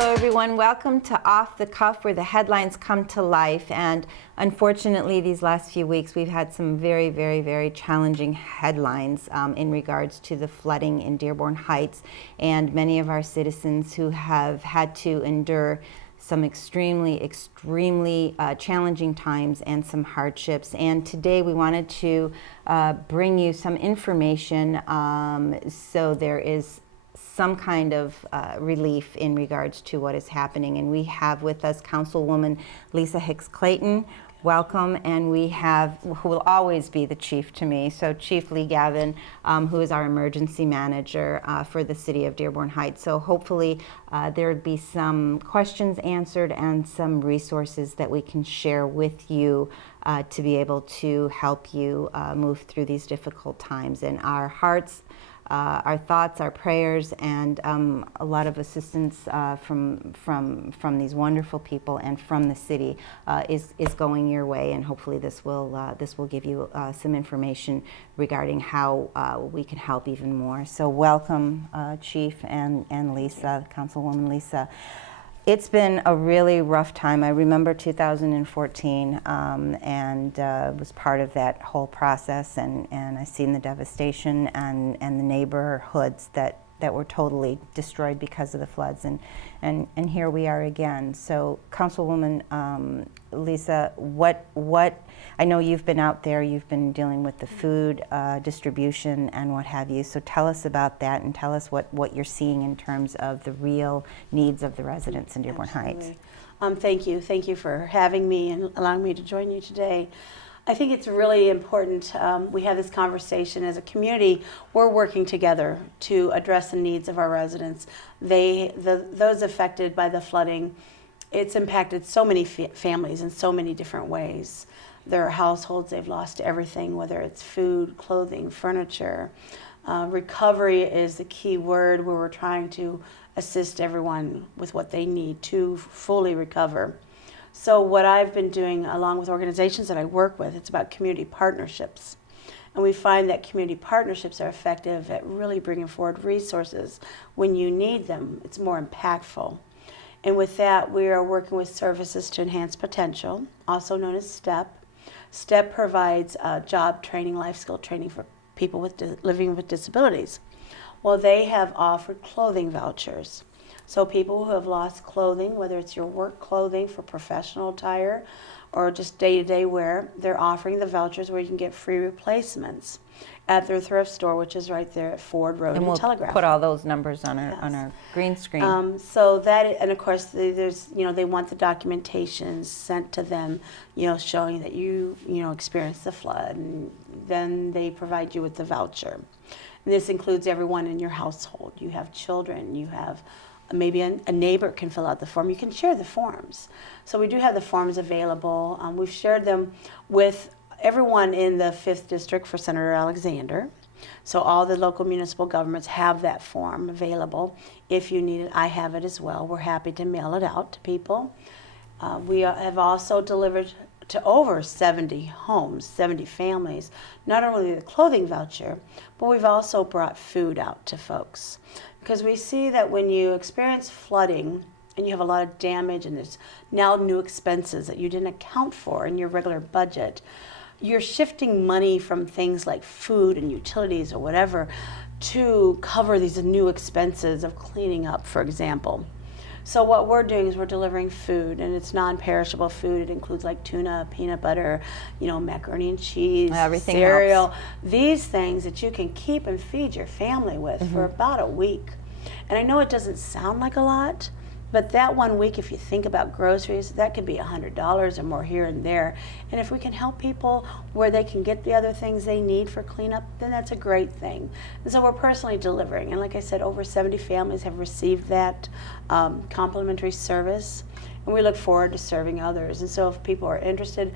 Hello everyone, welcome to Off the Cuff, where the headlines come to life. And unfortunately, these last few weeks we've had some very challenging headlines in regards to the flooding in Dearborn Heights, and many of our citizens who have had to endure some extremely challenging times and some hardships. And today we wanted to bring you some information so there is some kind of relief in regards to what is happening. And we have with us Councilwoman Lisa Hicks-Clayton. Welcome. And we have, who will always be the chief to me, so Chief Lee Gavin, who is our emergency manager for the city of Dearborn Heights. So hopefully there would be some questions answered and some resources that we can share with you to be able to help you move through these difficult times. And our hearts, our thoughts, our prayers, and a lot of assistance from these wonderful people and from the city is going your way. And hopefully this will give you some information regarding how we can help even more. So welcome, Chief and Lisa, Councilwoman Lisa. It's been a really rough time. I remember 2014 and was part of that whole process, and I've seen the devastation and the neighborhoods that were totally destroyed because of the floods, and here we are again. So Councilwoman Lisa, what I know you've been out there, you've been dealing with the food distribution and what have you, so tell us about that and tell us what you're seeing in terms of the real needs of the residents in Dearborn Heights. Thank you for having me and allowing me to join you today. I think it's really important we have this conversation as a community. We're working together to address the needs of our residents. Those affected by the flooding, it's impacted so many families in so many different ways. There are households, they've lost everything, whether it's food, clothing, furniture. Recovery is the key word, where we're trying to assist everyone with what they need to fully recover. So what I've been doing, along with organizations that I work with, it's about community partnerships. And we find that community partnerships are effective at really bringing forward resources when you need them. It's more impactful. And with that, we are working with Services to Enhance Potential, also known as STEP. STEP provides job training, life skill training for people living with disabilities. Well, they have offered clothing vouchers. So people who have lost clothing, whether it's your work clothing for professional attire or just day-to-day wear, they're offering the vouchers where you can get free replacements at their thrift store, which is right there at Ford Road and Telegraph. And we'll put all those numbers on our green screen. So that, and of course, there's they want the documentation sent to them, showing that you experienced the flood, and then they provide you with the voucher. And this includes everyone in your household. You have children, you have maybe a neighbor can fill out the form. You can share the forms. So we do have the forms available. We've shared them with everyone in the 5th District for Senator Alexander. So all the local municipal governments have that form available. If you need it, I have it as well. We're happy to mail it out to people. We have also delivered to over 70 homes, 70 families, not only the clothing voucher, but we've also brought food out to folks. Because we see that when you experience flooding and you have a lot of damage and there's now new expenses that you didn't account for in your regular budget, you're shifting money from things like food and utilities or whatever to cover these new expenses of cleaning up, for example. So what we're doing is we're delivering food, and it's non-perishable food. It includes like tuna, peanut butter, macaroni and cheese, everything cereal. helps. These things that you can keep and feed your family with for about a week. And I know it doesn't sound like a lot, but that 1 week, if you think about groceries, that could be $100 or more here and there. And if we can help people where they can get the other things they need for cleanup, then that's a great thing. And so we're personally delivering. And like I said, over 70 families have received that complimentary service. And we look forward to serving others. And so if people are interested,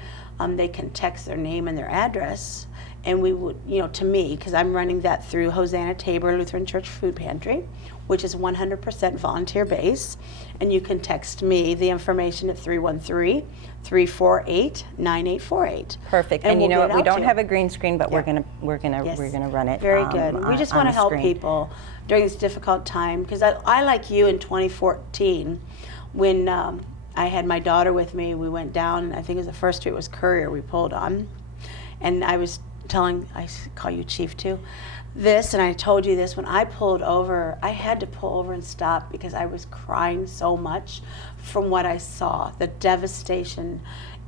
they can text their name and their address, and we would, to me, because I'm running that through Hosanna Tabor Lutheran Church Food Pantry, which is 100% volunteer base. And you can text me the information at 313-348-9848. Perfect. And we'll you know get what? We it out don't to have you. a green screen, but Yes. we're gonna run it. Very good. We just want to help screen. people during this difficult time, because I like you in 2014 when I had my daughter with me. We went down, I think it was the first street was Courier we pulled on, and I was telling, I call you Chief too, this, and I told you this, when I pulled over, I had to pull over and stop because I was crying so much from what I saw, the devastation,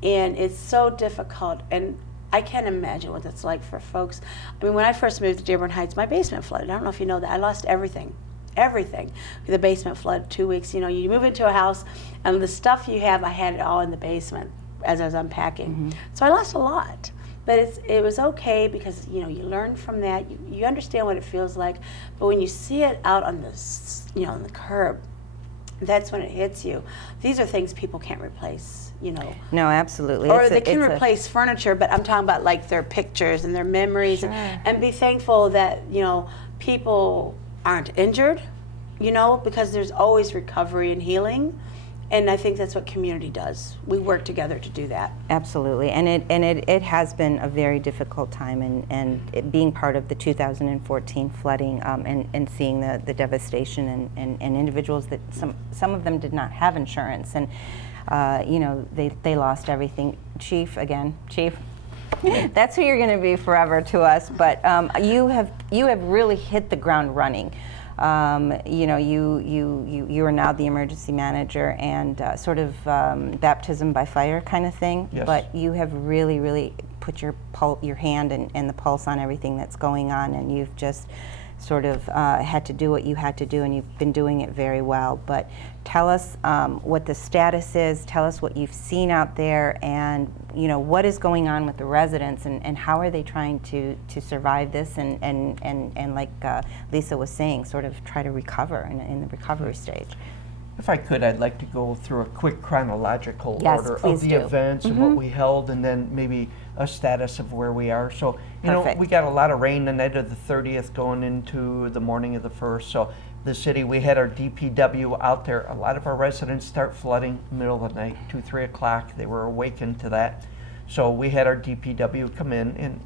and it's so difficult, and I can't imagine what it's like for folks. I mean, when I first moved to Dearborn Heights, my basement flooded. I don't know if you know that. I lost everything. The basement flooded 2 weeks. You move into a house, and the stuff you have, I had it all in the basement as I was unpacking. Mm-hmm. So I lost a lot. But it was okay because, you learn from that. You understand what it feels like. But when you see it out on the, on the curb, that's when it hits you. These are things people can't replace. No, absolutely. Or they can replace furniture, but I'm talking about like their pictures and their memories. Sure. And be thankful that, people aren't injured, because there's always recovery and healing. And I think that's what community does. We work together to do that. Absolutely, and it has been a very difficult time, and it being part of the 2014 flooding, and seeing the devastation and individuals that some of them did not have insurance, and they lost everything. Chief, that's who you're going to be forever to us. But you have really hit the ground running. You are now the emergency manager and sort of baptism by fire kind of thing. Yes. But you have really put your hand and the pulse on everything that's going on, and you've just sort of had to do what you had to do, and you've been doing it very well. But tell us what the status is. Tell us what you've seen out there, and what is going on with the residents, and how are they trying to survive this, and like Lisa was saying, sort of try to recover in the recovery stage. If I could, I'd like to go through a quick chronological Yes, order please of the do. events and what we held, and then maybe a status of where we are. So, Perfect. we got a lot of rain the night of the 30th going into the morning of the 1st. So the city, we had our DPW out there. A lot of our residents start flooding middle of the night, 2, 3 o'clock. They were awakened to that. So we had our DPW come in, and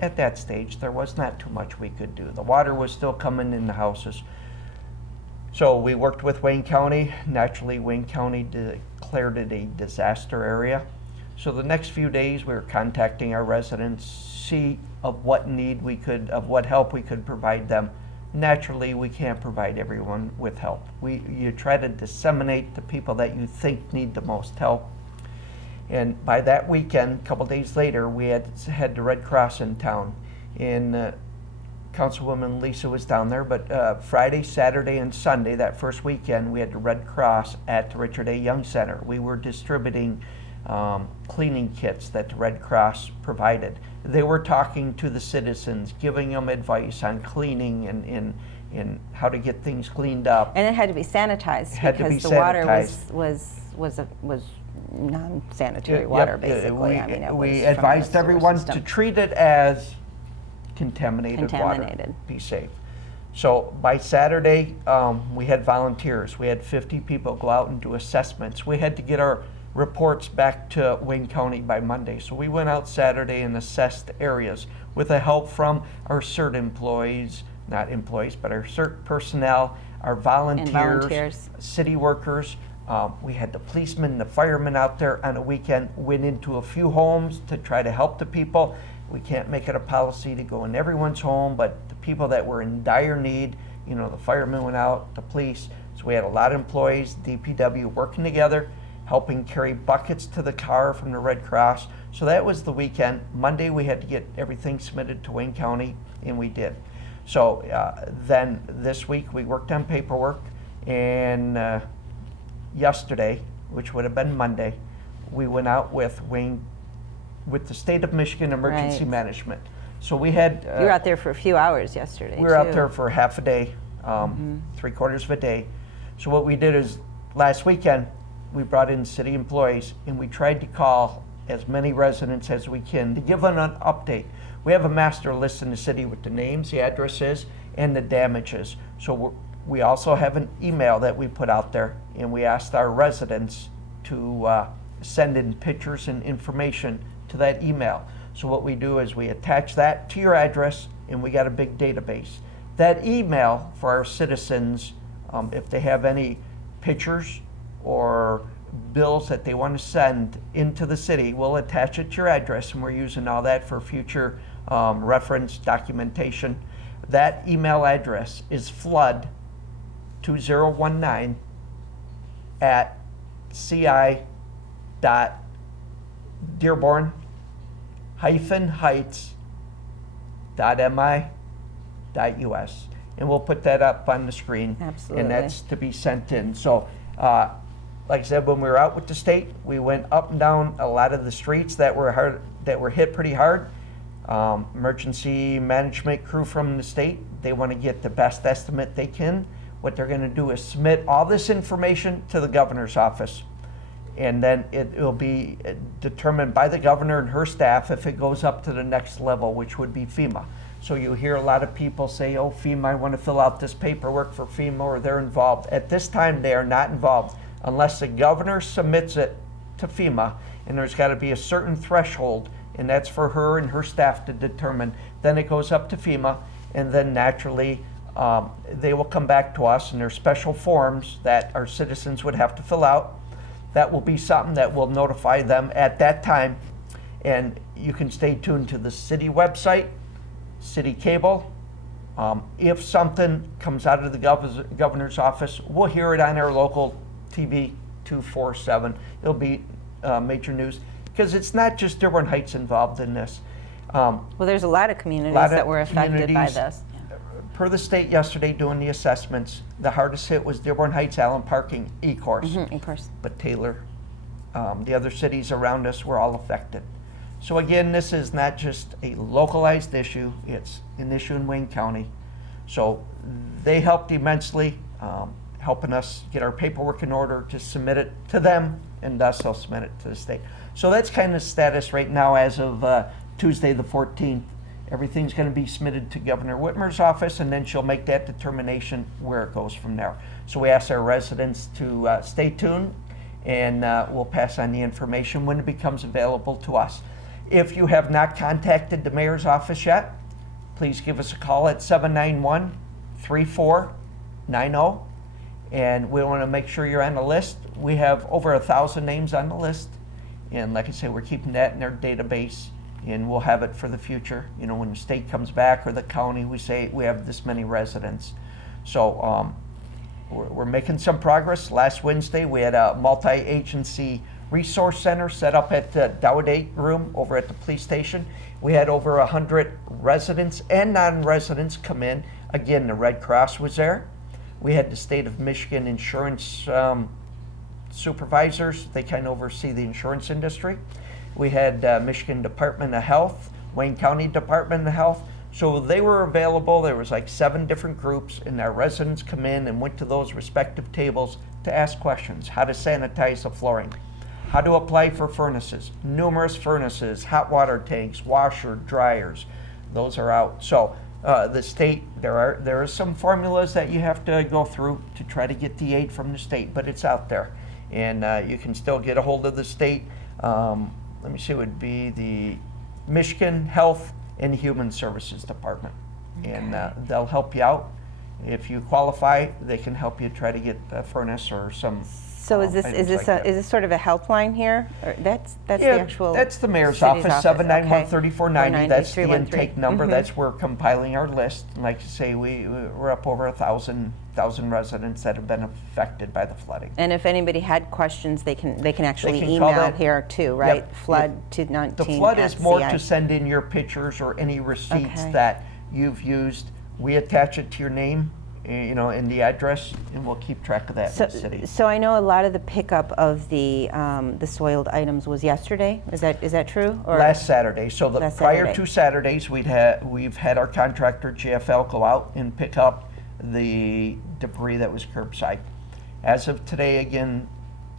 at that stage, there was not too much we could do. The water was still coming in the houses. So we worked with Wayne County. Naturally, Wayne County declared it a disaster area. So the next few days, we were contacting our residents, see of what help we could provide them. Naturally, we can't provide everyone with help. You try to disseminate the people that you think need the most help. And by that weekend, a couple days later, we had the Red Cross in town. Councilwoman Lisa was down there, but Friday, Saturday, and Sunday, that first weekend, we had the Red Cross at the Richard A. Young Center. We were distributing cleaning kits that the Red Cross provided. They were talking to the citizens, giving them advice on cleaning and how to get things cleaned up. And it had to be sanitized because the water was non-sanitary water, basically. We advised everyone to treat it as contaminated water. Be safe. So by Saturday, we had volunteers. We had 50 people go out and do assessments. We had to get our reports back to Wayne County by Monday. So we went out Saturday and assessed areas with the help from our CERT employees, not employees, but our CERT personnel, our volunteers, city workers. We had the policemen, the firemen out there on a weekend, went into a few homes to try to help the people. We can't make it a policy to go in everyone's home, but the people that were in dire need, the firemen went out, the police. So we had a lot of employees, DPW working together, helping carry buckets to the car from the Red Cross. So that was the weekend. Monday we had to get everything submitted to Wayne County, and we did. So then this week we worked on paperwork, and yesterday, which would have been Monday, we went out with the State of Michigan Emergency Management. So we had... you were out there for a few hours yesterday, We were out there for half a day, 3/4 of a day. So what we did is, last weekend, we brought in city employees, and we tried to call as many residents as we can to give them an update. We have a master list in the city with the names, the addresses, and the damages. So we also have an email that we put out there, and we asked our residents to send in pictures and information to that email. So what we do is we attach that to your address, and we got a big database. That email for our citizens, if they have any pictures or bills that they want to send into the city, we'll attach it to your address, and we're using all that for future reference documentation. That email address is flood2019 at ci.dearborn-heights.mi.us. And we'll put that up on the screen. Absolutely. And that's to be sent in. So, like I said, when we were out with the state, we went up and down a lot of the streets that were hit pretty hard. Emergency management crew from the state, they want to get the best estimate they can. What they're going to do is submit all this information to the governor's office, and then it will be determined by the governor and her staff if it goes up to the next level, which would be FEMA. So you hear a lot of people say, oh, FEMA, I want to fill out this paperwork for FEMA, or they're involved. At this time, they are not involved unless the governor submits it to FEMA, and there's got to be a certain threshold, and that's for her and her staff to determine. Then it goes up to FEMA, and then naturally they will come back to us, and there's special forms that our citizens would have to fill out. That will be something that will notify them at that time, and you can stay tuned to the city website, city cable. If something comes out of the governor's office, we'll hear it on our local TV 247. It'll be major news, because it's not just Dearborn Heights involved in this. Well, there's a lot of communities that were affected by this. Per the state yesterday doing the assessments, the hardest hit was Dearborn Heights, Allen Parking, E-Course. E-Course. But Taylor, the other cities around us were all affected. So again, this is not just a localized issue, it's an issue in Wayne County. So they helped immensely, helping us get our paperwork in order to submit it to them, and thus they'll submit it to the state. So that's kind of status right now as of Tuesday the 14th. Everything's going to be submitted to Governor Whitmer's office, and then she'll make that determination where it goes from there. So we ask our residents to stay tuned, and we'll pass on the information when it becomes available to us. If you have not contacted the mayor's office yet, please give us a call at 791-3490, and we want to make sure you're on the list. We have over 1,000 names on the list, and like I say, we're keeping that in their database, and we'll have it for the future. You know, when the state comes back or the county, we say we have this many residents. So we're making some progress. Last Wednesday, we had a multi-agency resource center set up at the Dowdate room over at the police station. We had over 100 residents and non-residents come in. Again, the Red Cross was there. We had the state of Michigan insurance supervisors. They kind of oversee the insurance industry. We had Michigan Department of Health, Wayne County Department of Health. So they were available. There was like 7 different groups, and our residents come in and went to those respective tables to ask questions. How to sanitize the flooring, how to apply for furnaces, numerous furnaces, hot water tanks, washer, dryers. Those are out. So the state, there are some formulas that you have to go through to try to get the aid from the state, but it's out there. And you can still get a hold of the state. Let me see, it would be the Michigan Health and Human Services Department. Okay. And they'll help you out. If you qualify, they can help you try to get a furnace or some. So is this sort of a helpline here? Or that's the actual. That's the mayor's office, 791-3490. That's the intake number. That's where we're compiling our list. And like you say, we're up over 1,000 residents that have been affected by the flooding. And if anybody had questions, they can actually email here too, right? Yep. Flood2019. The flood is more to send in your pictures or any receipts that you've used. We attach it to your name, you know, in the address, and we'll keep track of that in the city. So I know a lot of the pickup of the soiled items was yesterday. Is that true? Or last Saturday. So the prior 2 Saturdays, we've had our contractor GFL go out and pick up the debris that was curbside. As of today, again,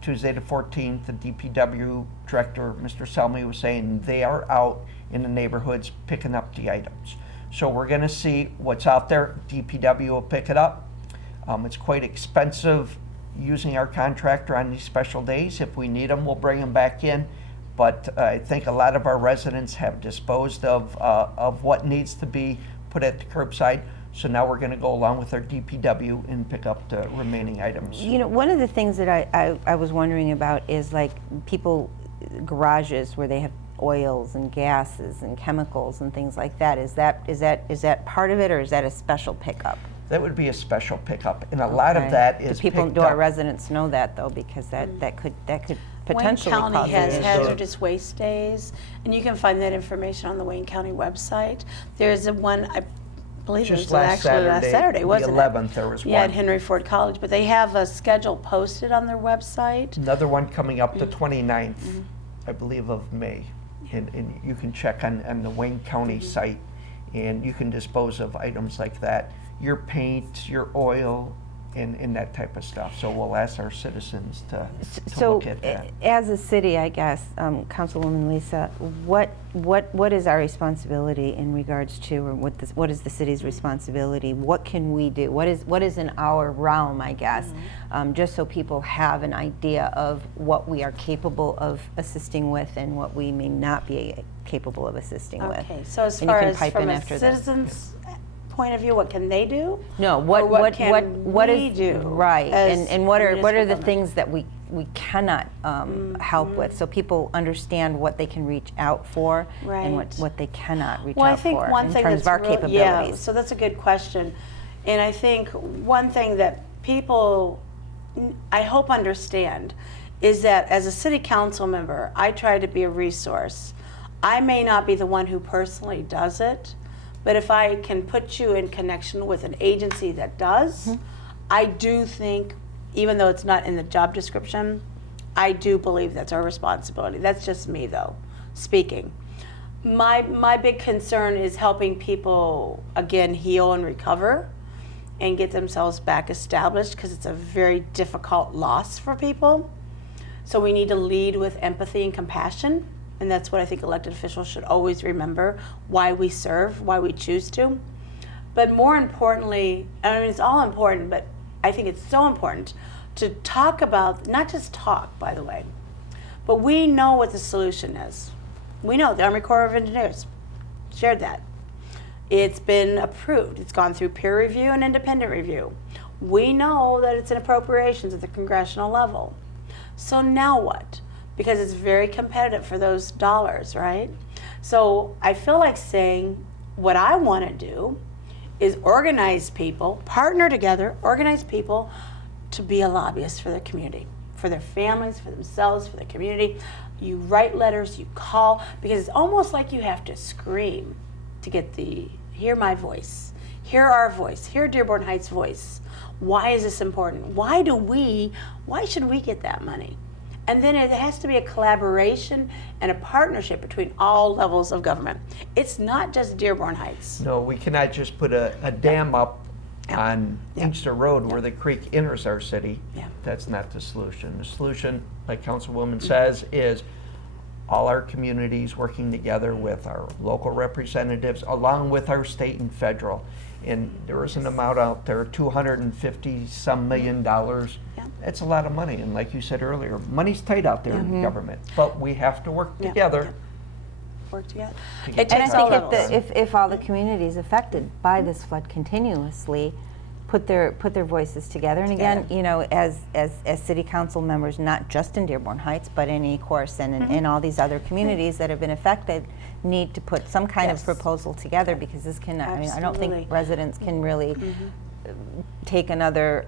Tuesday the 14th, the DPW director, Mr. Selmy, was saying they are out in the neighborhoods picking up the items. So we're going to see what's out there. DPW will pick it up. It's quite expensive using our contractor on these special days. If we need them, we'll bring them back in. But I think a lot of our residents have disposed of what needs to be put at the curbside. So now we're going to go along with our DPW and pick up the remaining items. You know, one of the things that I was wondering about is like people, garages where they have oils and gases and chemicals and things like that. Is that part of it, or is that a special pickup? That would be a special pickup, and a lot of that is do our residents know that though? Because that could potentially Wayne County has cause hazardous waste days, and you can find that information on the Wayne County website. There's one, I believe it was last Saturday, wasn't it? The 11th, there was one. Yeah, at Henry Ford College, but they have a schedule posted on their website. Another one coming up the 29th, I believe, of May. And you can check on the Wayne County site, and you can dispose of items like that. Your paint, your oil, and that type of stuff. So we'll ask our citizens to look at that. As a city, I guess, Councilwoman Lisa, what is our responsibility in regards to, or what is the city's responsibility? What can we do? What is in our realm, I guess, just so people have an idea of what we are capable of assisting with and what we may not be capable of assisting with. Okay, so as far as from a citizen's point of view, what can they do? No, what can we do? Right, and what are the things that we cannot help with, so people understand what they can reach out for and what they cannot reach out for in terms of our capabilities. Yeah, so that's a good question. And I think one thing that people, I hope, understand is that as a city council member, I try to be a resource. I may not be the one who personally does it, but if I can put you in connection with an agency that does, I do think, even though it's not in the job description, I do believe that's our responsibility. That's just me, though, speaking. My big concern is helping people, again, heal and recover and get themselves back established, because it's a very difficult loss for people. So we need to lead with empathy and compassion. And that's what I think elected officials should always remember, why we serve, why we choose to. But more importantly, I mean, it's all important, but I think it's so important to talk about, not just talk, by the way, but we know what the solution is. We know, the Army Corps of Engineers shared that. It's been approved. It's gone through peer review and independent review. We know that it's in appropriations at the congressional level. So now what? Because it's very competitive for those dollars, right? So I feel like saying what I want to do is organize people, partner together, organize people to be a lobbyist for their community, for their families, for themselves, for the community. You write letters, you call, because it's almost like you have to scream to get hear my voice, hear our voice, hear Dearborn Heights' voice. Why is this important? Why should we get that money? And then it has to be a collaboration and a partnership between all levels of government. It's not just Dearborn Heights. No, we cannot just put a dam up on Inkster Road where the creek enters our city. That's not the solution. The solution, like Councilwoman says, is all our communities working together with our local representatives, along with our state and federal. And there is an amount out there, $250-some million. That's a lot of money. And like you said earlier, money's tight out there in government. But we have to work together. Work together. And I think if all the communities affected by this flood continuously put their voices together, and again, you know, as city council members, not just in Dearborn Heights, but in Ecorse and in all these other communities that have been affected, need to put some kind of proposal together, because this can, I mean, I don't think residents can really take another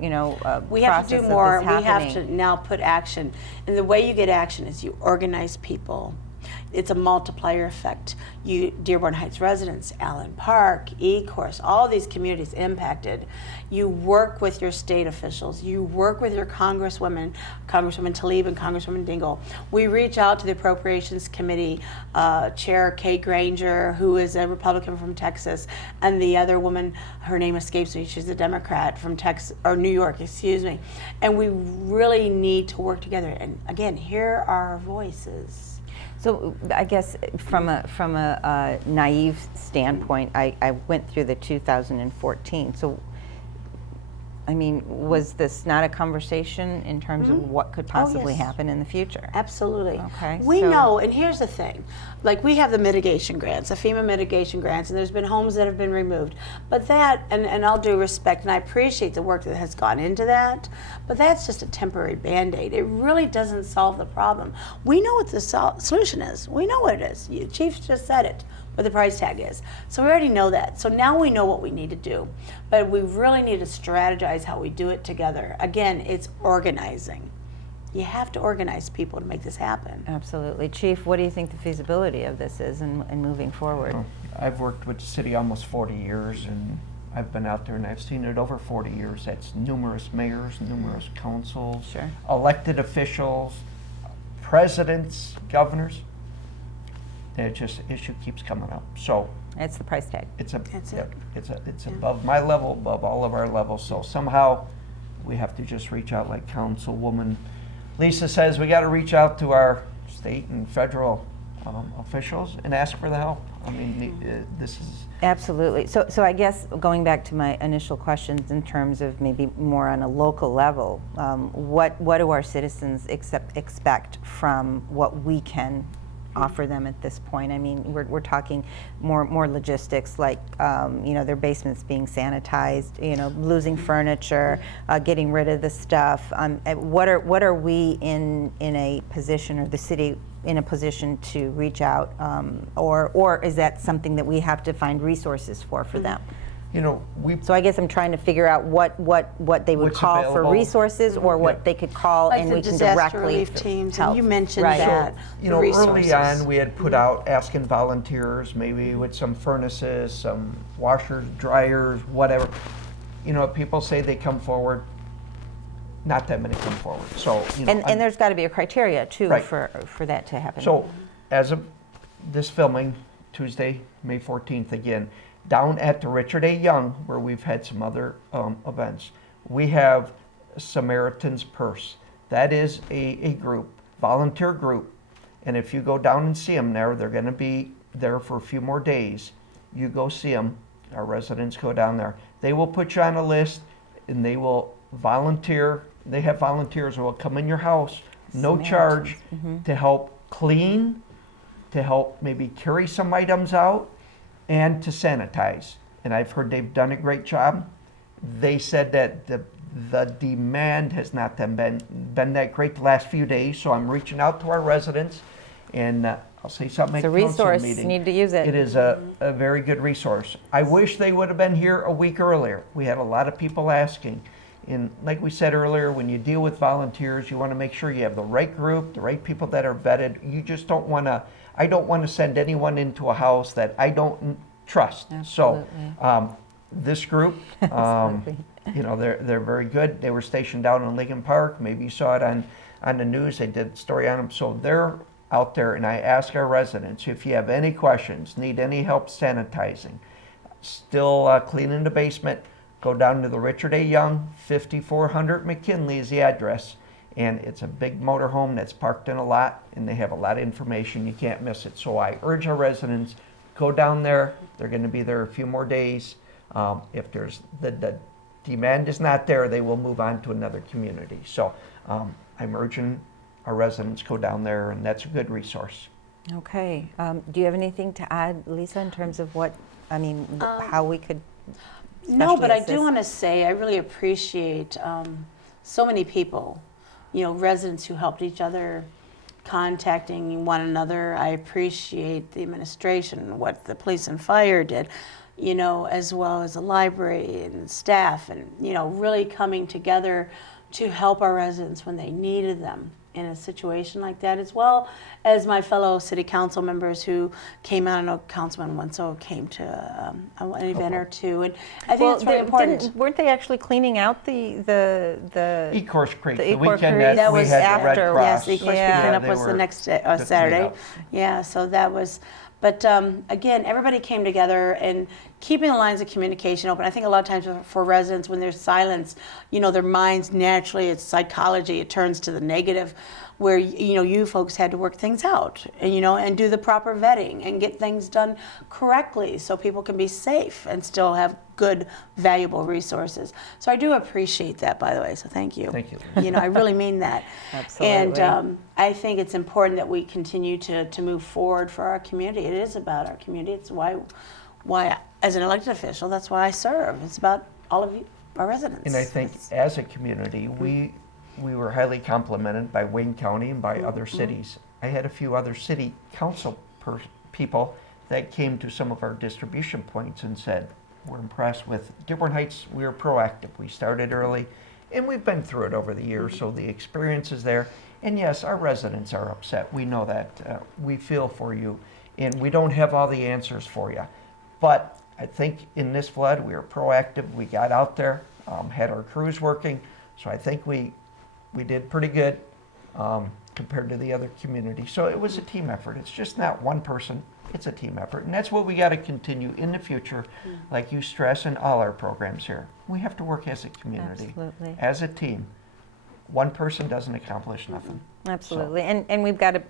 you know, we have to do more. We have to now put action, and the way you get action is you organize people It's a multiplier effect. Dearborn Heights residents, Allen Park, Ecorse, all these communities impacted. You work with your state officials. You work with your Congresswoman Tlaib and Congresswoman Dingell. We reach out to the Appropriations Committee Chair Kay Granger, who is a Republican from Texas, and the other woman, her name escapes me. She's a Democrat from Texas or New York, excuse me. And we really need to work together. And again, hear our voices. So I guess from a naive standpoint, I went through the 2014. So, I mean, was this not a conversation in terms of what could possibly happen in the future? Absolutely. Okay. We know, and here's the thing, like we have the mitigation grants, the FEMA mitigation grants, and there's been homes that have been removed. But that, and I'll do respect, and I appreciate the work that has gone into that, but that's just a temporary Band-Aid. It really doesn't solve the problem. We know what the solution is. We know what it is. Chief just said it, what the price tag is. So we already know that. So now we know what we need to do. But we really need to strategize how we do it together. Again, it's organizing. You have to organize people to make this happen. Absolutely. Chief, what do you think the feasibility of this is in moving forward? Well, I've worked with the city almost 40 years, and I've been out there and I've seen it over 40 years. That's numerous mayors, numerous councils, Sure. elected officials, presidents, governors. And issue keeps coming up. So It's the price tag. it's Yeah. above my level, above all of our levels. So somehow we have to just reach out, like Councilwoman Lisa says. We got to reach out to our state and federal officials and ask for the help. I mean, this is Absolutely. So I guess going back to my initial questions in terms of maybe more on a local level, what do our citizens expect from what we can offer them at this point? I mean, we're talking more logistics, like their basements being sanitized, losing furniture, getting rid of the stuff. What are we in a position, or the city in a position to reach out, or is that something that we have to find resources for them? So I guess I'm trying to figure out what they would What's call available. for resources, or what they could call, Like and the we can disaster directly relief teams, help. and you mentioned Right. that. So, the resources. early on we had put out asking volunteers, maybe with some furnaces, some washers, dryers, whatever. People say they come forward. Not that many come forward. So, And there's got to be a criteria too, Right. for that to happen. So, as of this filming, Tuesday, May 14th, again, down at the Richard A. Young, where we've had some other events, we have Samaritan's Purse. That is a group, volunteer group, and if you go down and see them there, they're going to be there for a few more days. You go see them. Our residents go down there. They will put you on a list, and they will volunteer. They have volunteers who will come in your house, no charge, to help clean, to help maybe carry some items out, and to sanitize. And I've heard they've done a great job. They said that the demand has not been that great the last few days, so I'm reaching out to our residents, and I'll say something at It's a council resource, meeting. need to use it. It is a very good resource. I wish they would have been here a week earlier. We had a lot of people asking. And like we said earlier, when you deal with volunteers, you want to make sure you have the right group, the right people that are vetted. You just don't want to, I don't want to send anyone into a house that I don't trust. Absolutely. So this group, they're very good. They were stationed down in Lincoln Park. Maybe you saw it on the news. They did a story on them. So they're out there, and I ask our residents, if you have any questions, need any help sanitizing, still cleaning the basement, go down to the Richard A. Young, 5400 McKinley is the address, and it's a big motorhome that's parked in a lot, and they have a lot of information. You can't miss it. So I urge our residents, go down there. They're going to be there a few more days. If there's the demand is not there, they will move on to another community. So I'm urging our residents, go down there, and that's a good resource. Okay. Do you have anything to add, Lisa, in terms of how we could? No, but I assist? do want to say I really appreciate so many people, residents who helped each other, contacting one another. I appreciate the administration, what the police and fire did, as well as the library and staff, and really coming together to help our residents when they needed them. in a situation like that, as well as my fellow city council members who came out. I know Councilman Wenzel came to an event or two, and I think it's really important. Weren't they actually cleaning out the Ecorse Creek, the the Ecorse weekend Creek. that That we was had after, the Red Cross. yes, Ecorse Creek Yeah. cleanup they was the were next to Saturday. clean up. Yeah, so that was, but again, everybody came together and keeping the lines of communication open. I think a lot of times for residents, when there's silence, their minds naturally, it's psychology, it turns to the negative, where you folks had to work things out, and do the proper vetting and get things done correctly so people can be safe and still have good, valuable resources. So I do appreciate that, by the way. So thank you. Thank you. I really mean that. Absolutely. And I think it's important that we continue to move forward for our community. It is about our community. It's why as an elected official, that's why I serve. It's about all of you, our residents. And I think as a community, we were highly complimented by Wayne County and by other cities. I had a few other city council people that came to some of our distribution points and said, we're impressed with Dearborn Heights. We were proactive. We started early, and we've been through it over the years, so the experience is there. And yes, our residents are upset. We know that. We feel for you, and we don't have all the answers for you. But I think in this flood, we were proactive. We got out there, had our crews working, so I think we did pretty good compared to the other communities. So it was a team effort. It's just not one person. It's a team effort. And that's what we got to continue in the future, like you stress in all our programs here. We have to work as a community, Absolutely. as a team. One person doesn't accomplish nothing. Absolutely. And we've got to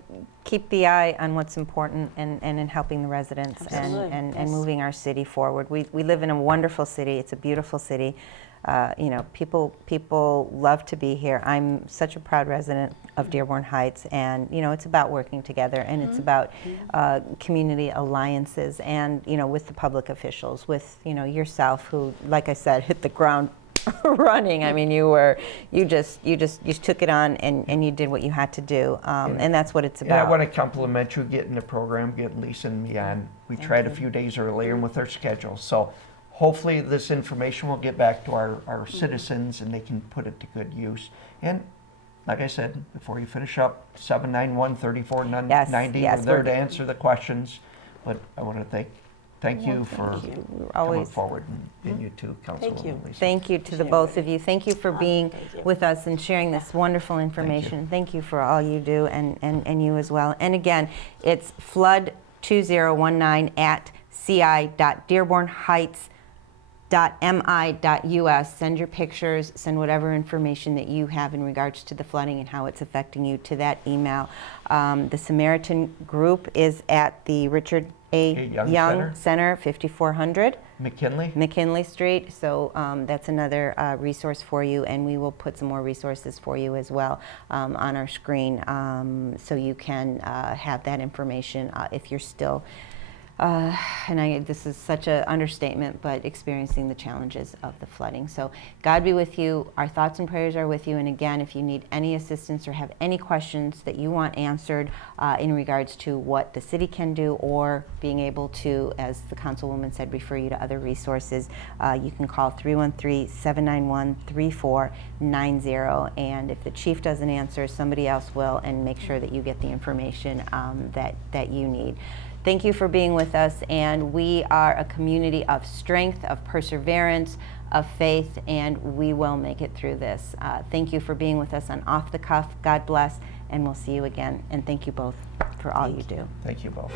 keep the eye on what's important and in helping the residents Absolutely. and Yes. moving our city forward. We live in a wonderful city. It's a beautiful city. People love to be here. I'm such a proud resident of Dearborn Heights, and it's about working together, and it's about community alliances, and with the public officials, with yourself, who, like I said, hit the ground running. I mean, you just took it on, and you did what you had to do, and that's what it's And I about. want to compliment you getting the program, getting Lisa and me on. We tried a few days earlier and with our schedule. So hopefully this information will get back to our citizens and they can put it to good use. And like I said, before you finish up, 791-3490, Yes, we're there we're- to answer the questions. But I want to thank you for We're coming always forward, and you too, Councilwoman you. Lisa. Thank you to the Appreciate both it. of you. Thank you for being thank you. with us and sharing this wonderful information. Thank you for all you do, and you as well. And again, it's flood2019 at ci.dearbornheights.mi.us. Send your pictures, send whatever information that you have in regards to the flooding and how it's affecting you to that email. The Samaritan group is at the Richard A. Young Center, 5400 McKinley? Street. So that's another resource for you, and we will put some more resources for you as well on our screen, so you can have that information if you're still this is such an understatement, but experiencing the challenges of the flooding. So God be with you. Our thoughts and prayers are with you. And again, if you need any assistance or have any questions that you want answered in regards to what the city can do, or being able to, as the Councilwoman said, refer you to other resources, you can call 313-791-3490. And if the chief doesn't answer, somebody else will, and make sure that you get the information that you need. Thank you for being with us, and we are a community of strength, of perseverance, of faith, and we will make it through this. Thank you for being with us on Off the Cuff. God bless, and we'll see you again. And thank you both for all you do. Thank you both.